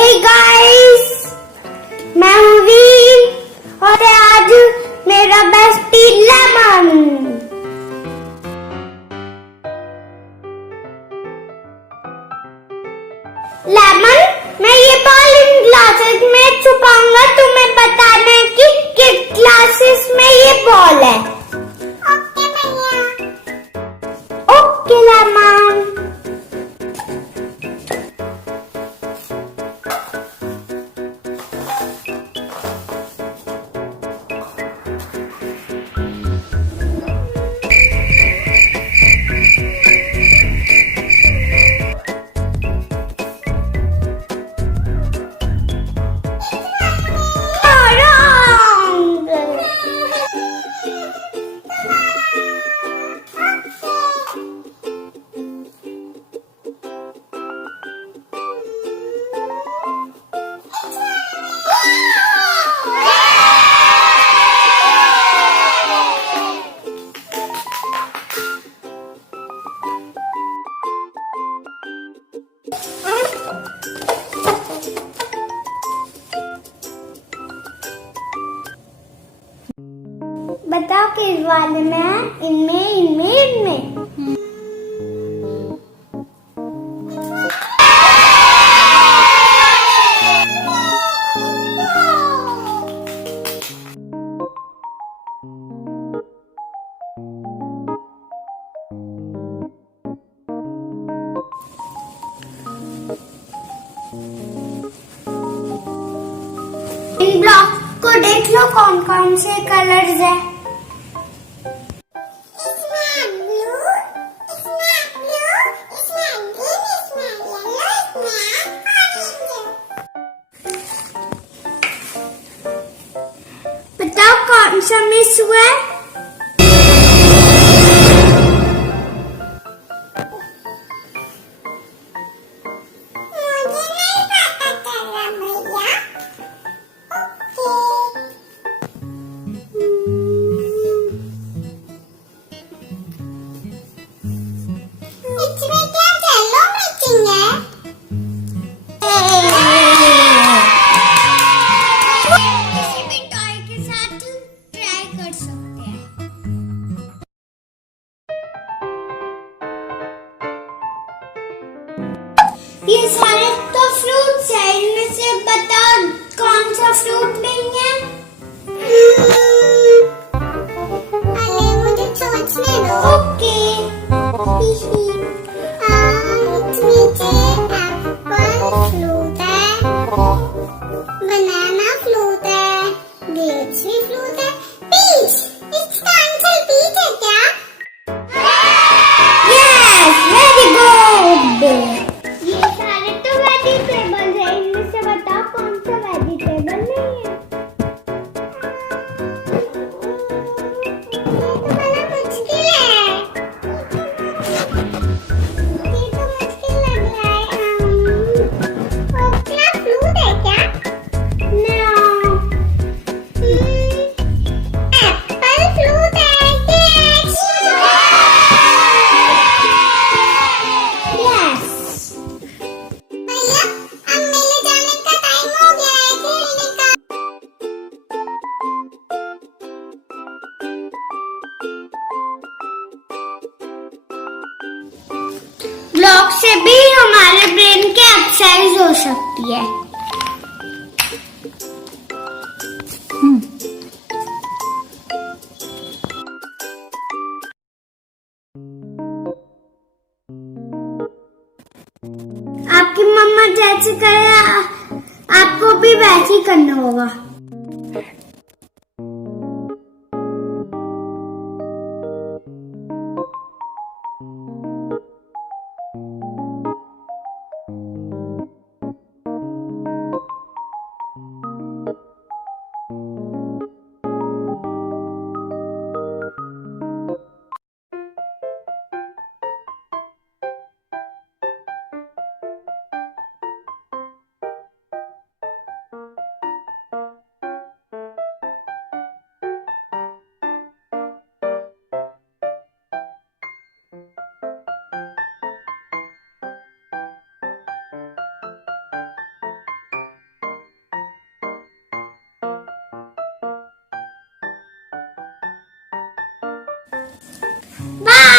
Hey guys, मैं हूँ वीर और आज मेरा बेस्टी लेमन। लेमन, मैं ये बॉल इन ग्लासेस में छुपाऊंगा, तुम्हें बताना है कि किस ग्लासेस में ये बॉल है। ओके भैया। Okay lemon. बताओ किस वाले में है? इनमें। इन ब्लॉक को देख लो कौन कौन से कलर्स है। बताओ कौन सा मिस हुआ है? ये सारे तो फ्रूट्स हैं, इनमें से बताओ कौन सा फ्रूट नहीं है? अरे मुझे सोचने दो। ओके। नीचे एप्पल फ्रूट है, बनाना फ्रूट है, ग्रेप्स भी फ्रूट है, पीच। इसका आंसर पीच है क्या? Yes, very good. वेजिटेबल है, इनमें से बताओ कौन सा वेजिटेबल नहीं है? ये तो बड़ा मुश्किल है। ये तो मुश्किल लग रहा है। ओकला फ्रूट है क्या? नो। एप्पल फ्रूट है। यस। ब्लॉक से भी हमारे ब्रेन की एक्सरसाइज हो सकती है। आपकी मम्मा जैसे करे आपको भी वैसे ही करना होगा। बाय।